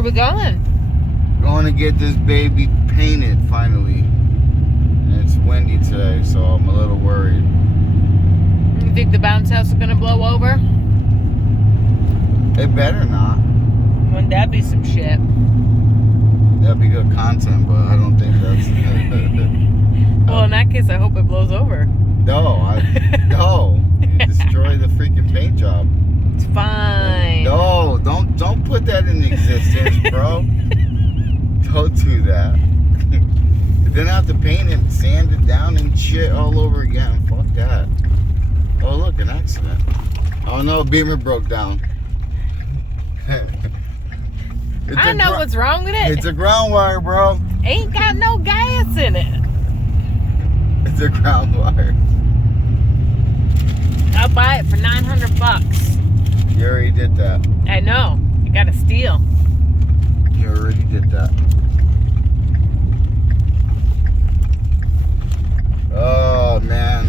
Where are we going? Going to get this baby painted finally. And it's windy today, so I'm a little worried. You think the bounce house is gonna blow over? It better not. Wouldn't that be some shit? That'd be good content, but I don't think that's. Well, in that case, I hope it blows over. No. You destroy the freaking paint job. It's fine. No, don't put that in existence, bro. Don't do that. Then I have to paint it, sand it down and shit all over again. Fuck that. Oh, look, an accident. Oh no, Beamer broke down. I know what's wrong with it. It's a ground wire, bro. Ain't got no gas in it. It's a ground wire. I'll buy it for $900. You already did that. I know. You gotta steal. You already did that. Oh man.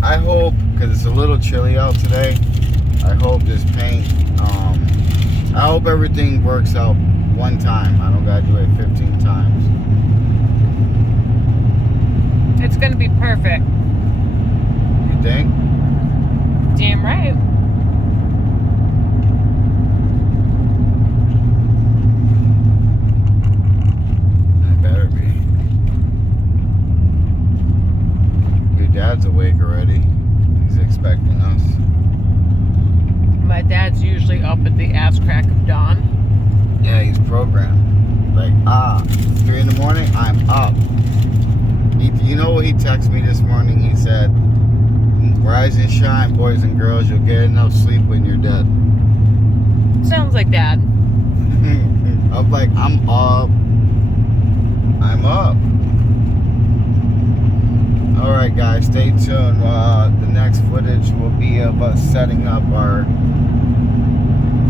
I hope, because it's a little chilly out today, I hope this paint, I hope everything works out one time. I don't gotta do it 15 times. It's gonna be perfect. You think? Damn right. It better be. Your dad's awake already. He's expecting us. My dad's usually up at the ass crack of dawn. Yeah, he's programmed. Like, 3 in the morning, I'm up. You know what he texted me this morning? He said, "Rise and shine, boys and girls. You'll get enough sleep when you're dead." Sounds like Dad. I'm like, I'm up. I'm up. Alright guys, stay tuned. The next footage will be of us setting up our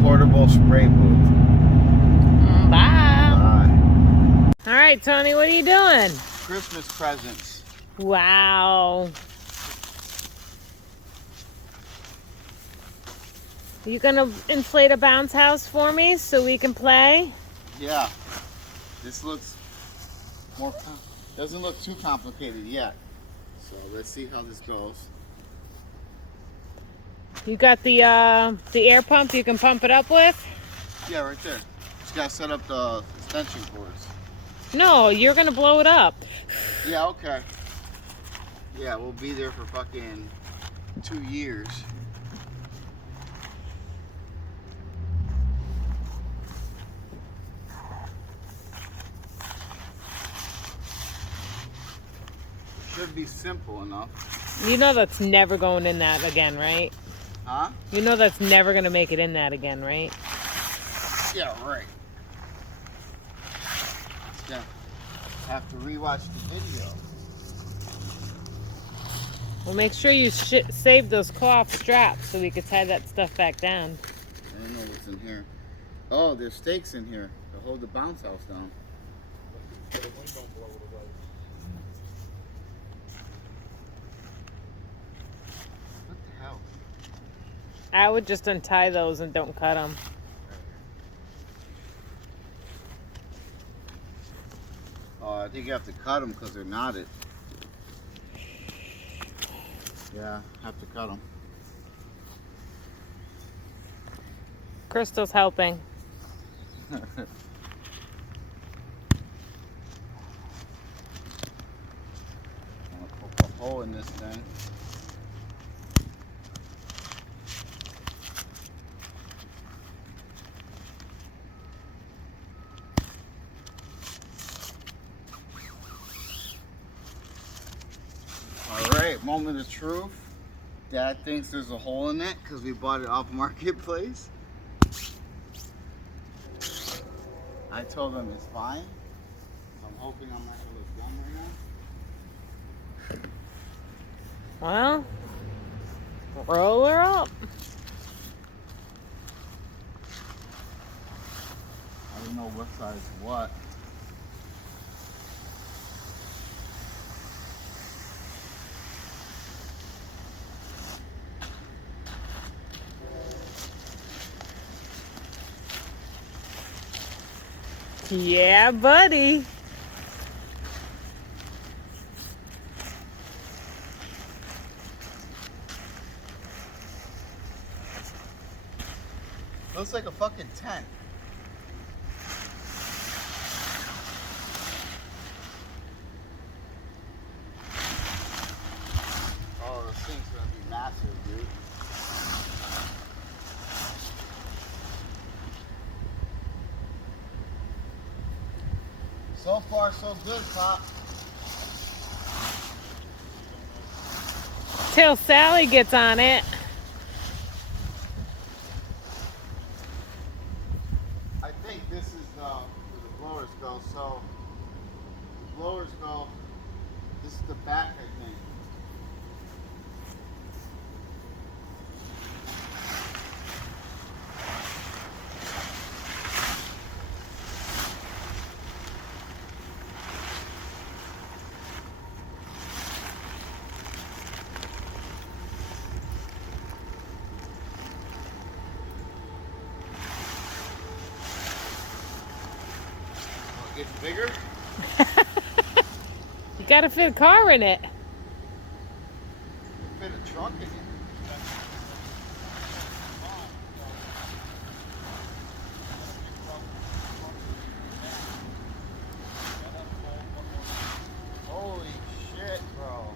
portable spray booth. Bye. Bye. All right, Tony, what are you doing? Christmas presents. Wow. You gonna inflate a bounce house for me so we can play? Yeah. This looks more, doesn't look too complicated yet. So let's see how this goes. You got the air pump you can pump it up with? Yeah, right there. Just gotta set up the extension cords. No, you're gonna blow it up. Yeah, okay. Yeah, we'll be there for fucking 2 years. Should be simple enough. You know that's never going in that again, right? Huh? You know that's never gonna make it in that again, right? Yeah, right. Yeah. Have to rewatch the video. Well, make sure you save those cloth straps so we can tie that stuff back down. I don't know what's in here. Oh, there's stakes in here to hold the bounce house down. So the wind don't blow it away. What the hell? I would just untie those and don't cut them. Oh, I think you have to cut them because they're knotted. Yeah, have to cut them. Crystal's helping. I'm gonna poke a hole in this thing. Alright, moment of truth. Dad thinks there's a hole in it because we bought it off Marketplace. I told him it's fine. I'm hoping I'm not gonna look dumb right now. Well, roll her up. I don't know what size what. Yeah, buddy. Looks like a fucking tent. Oh, this thing's gonna be massive, dude. So far, so good, Pop. Till Sally gets on it. I think this is where the blowers go. So the blowers go. This is the back, I think. Oh, it gets bigger. You gotta fit a car in it. Fit a trunk in it. Holy shit, bro.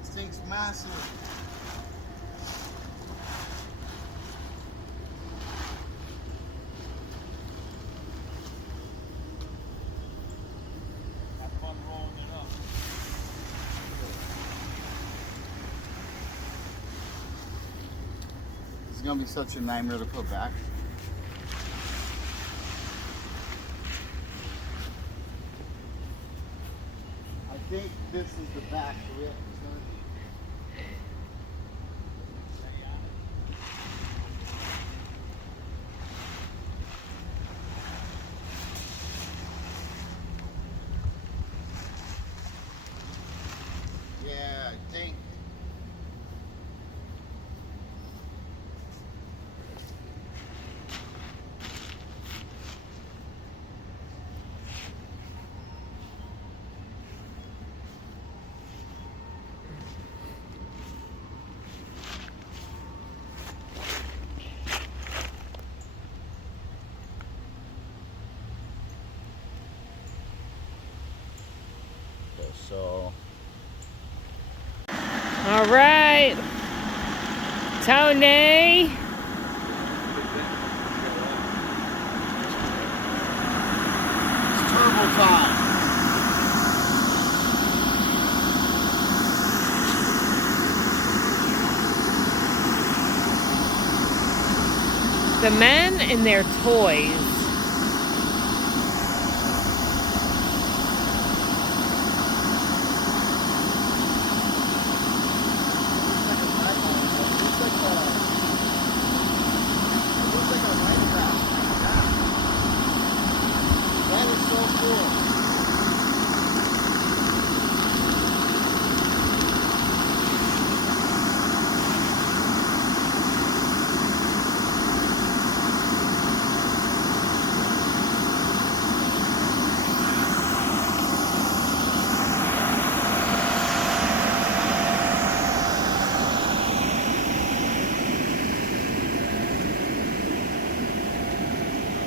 This thing's massive. Have fun rolling it up. It's gonna be such a nightmare to put back. I think this is the back. So we have to turn it. Yeah, I think. Okay, so All right. Tony. it's turbo time. The men and their toys. That is so cool.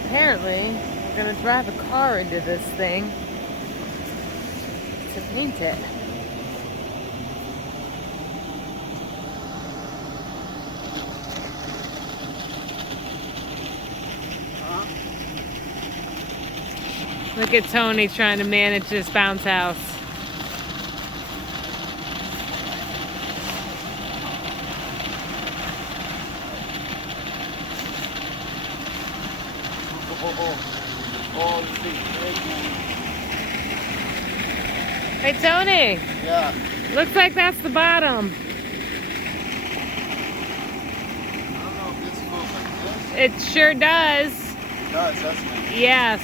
Apparently, we're gonna drive a car into this thing to paint it. Huh? Look at Tony trying to manage this bounce house. Oh, this thing's big. Hey Tony, Yeah. looks like that's the bottom. I don't know if this goes like this. It sure does. It does, doesn't it? Yes.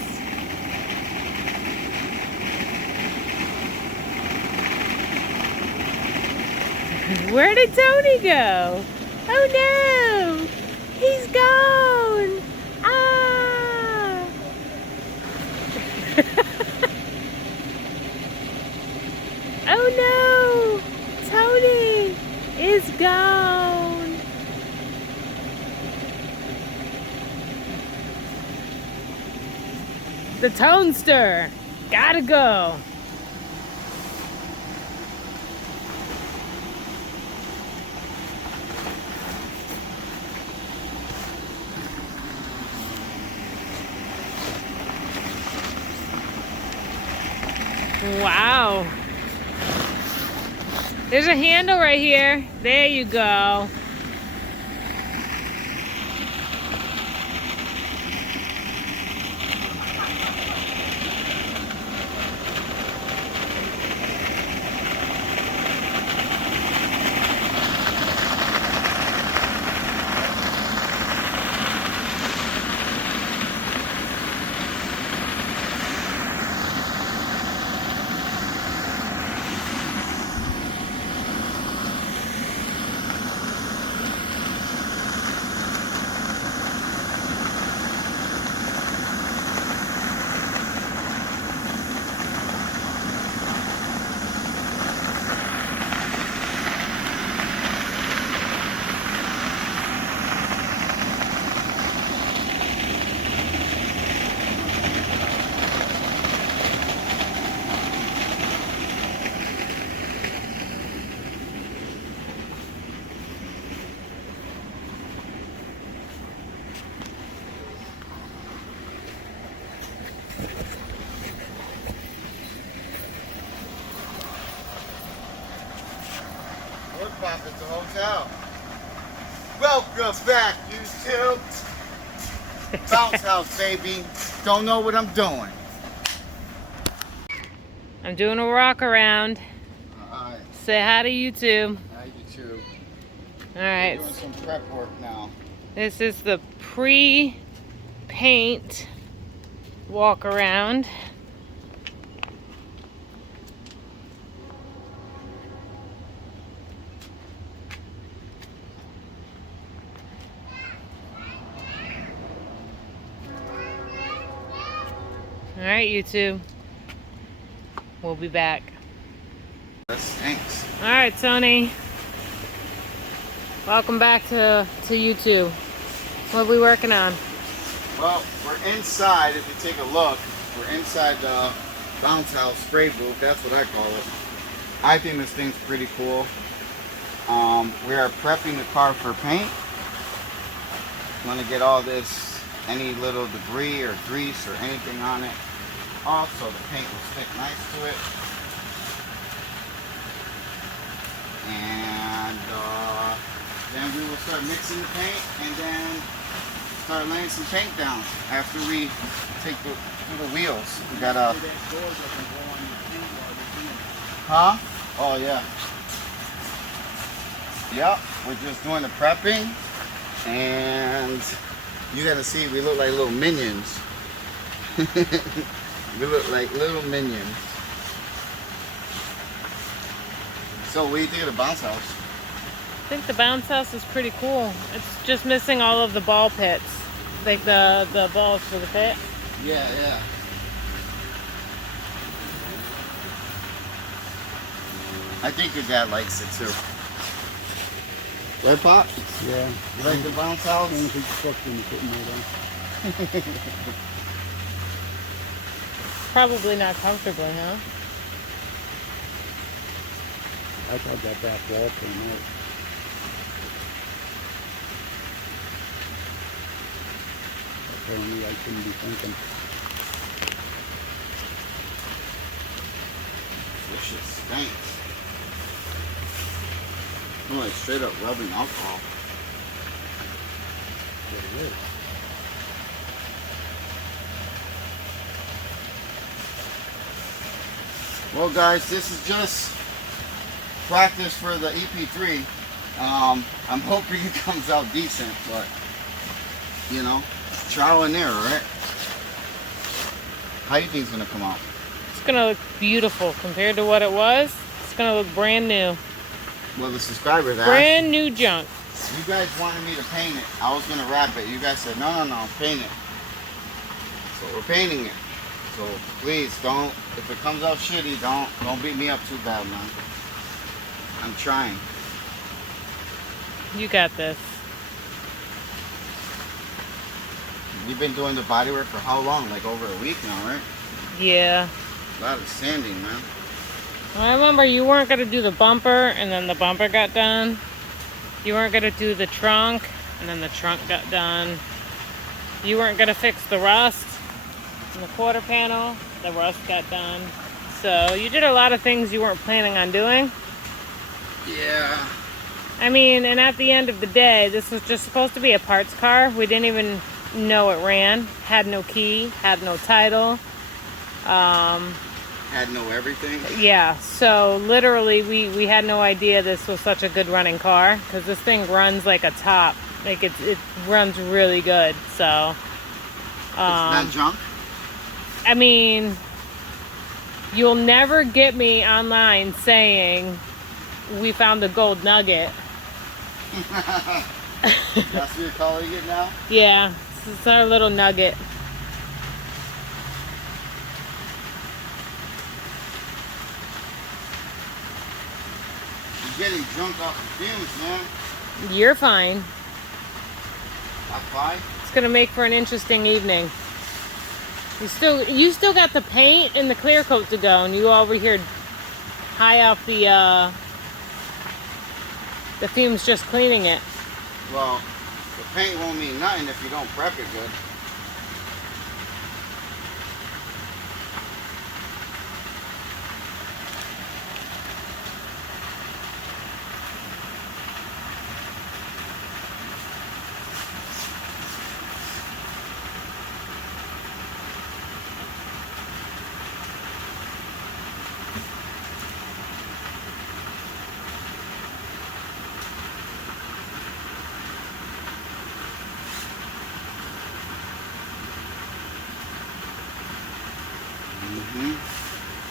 Where did Tony go? Oh no! He's gone! Ah! down. The toaster. Gotta go. Wow. There's a handle right here. There you go. We're popping at the hotel. Welcome back, YouTube. Bounce house, baby. Don't know what I'm doing. I'm doing a walk around. Alright, Say hi to YouTube. hi YouTube. All right. Doing some prep work now. This is the pre-paint walk around. All right, YouTube. We'll be back. Thanks. All right, Tony. Welcome back to YouTube. What are we working on? Well, we're inside. If you take a look, we're inside the bounce house spray booth. That's what I call it. I think this thing's pretty cool. We are prepping the car for paint. Want to get all this, any little debris or grease or anything on it off, so the paint will stick nice to it. And then we will start mixing the paint and then start laying some paint down after we take the wheels. We gotta. Huh? Oh yeah. Yep. We're just doing the prepping, and you gotta see. We look like little minions. We look like little minions. So what do you think of the bounce house? I think the bounce house is pretty cool. It's just missing all of the ball pits, like the balls for the pit. Yeah, yeah. I think your dad likes it too. Right, Pop? Yeah. You like the bounce house? I don't think fucking putting it on. Probably not comfortably, huh? I thought that back wall came out. Apparently I shouldn't be thinking. This shit stinks. I'm like straight up rubbing alcohol. What it is. Well, guys, this is just practice for the EP3. I'm hoping it comes out decent, but you know, trial and error, right? How do you think it's gonna come out? It's gonna look beautiful compared to what it was. It's gonna look brand new. Well, the subscribers asked. Brand new junk. You guys wanted me to paint it. I was gonna wrap it. You guys said no, paint it. So we're painting it. So please don't. If it comes out shitty, don't beat me up too bad, man. I'm trying. You got this. You've been doing the body work for how long? Like over a week now, right? Yeah. A lot of sanding, man. I remember you weren't going to do the bumper, and then the bumper got done. You weren't going to do the trunk, and then the trunk got done. You weren't going to fix the rust in the quarter panel. The rust got done. So you did a lot of things you weren't planning on doing. Yeah. I mean, and at the end of the day, this was just supposed to be a parts car. We didn't even know it ran. Had no key, had no title. Had no everything. Yeah, so literally we had no idea this was such a good running car, because this thing runs like a top. Like it runs really good. So It's not junk? I mean, you'll never get me online saying we found the gold nugget. That's what you're calling it now? Yeah, this is our little nugget. You're getting drunk off the fumes, man. You're fine. I'm fine. It's gonna make for an interesting evening. You still got the paint and the clear coat to go, and you over here high off the fumes just cleaning it. Well, the paint won't mean nothing if you don't prep it good.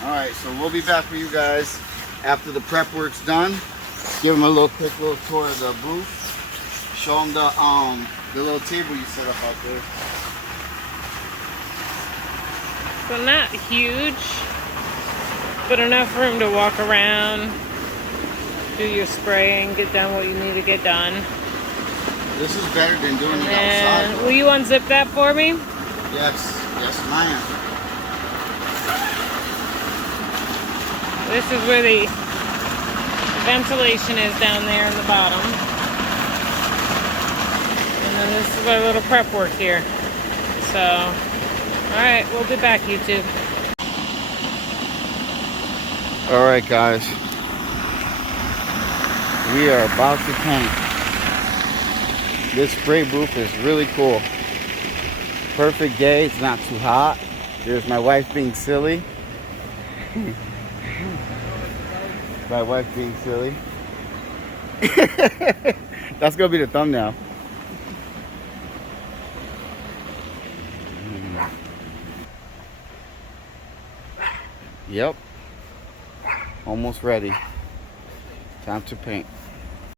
Alright, so we'll be back for you guys after the prep work's done. Give them a quick little tour of the booth. Show them the little table you set up out there. So not huge, but enough room to walk around, do your spraying, get done what you need to get done. This is better than doing it And outside. will you unzip that for me? Yes, ma'am. This is where the ventilation is down there in the bottom. And then this is our little prep work here. So, alright, we'll be back, YouTube. Alright, guys. We are about to paint. This spray booth is really cool. Perfect day, it's not too hot. There's my wife being silly. My wife being silly. That's gonna be the thumbnail. Yep. Almost ready. Time to paint.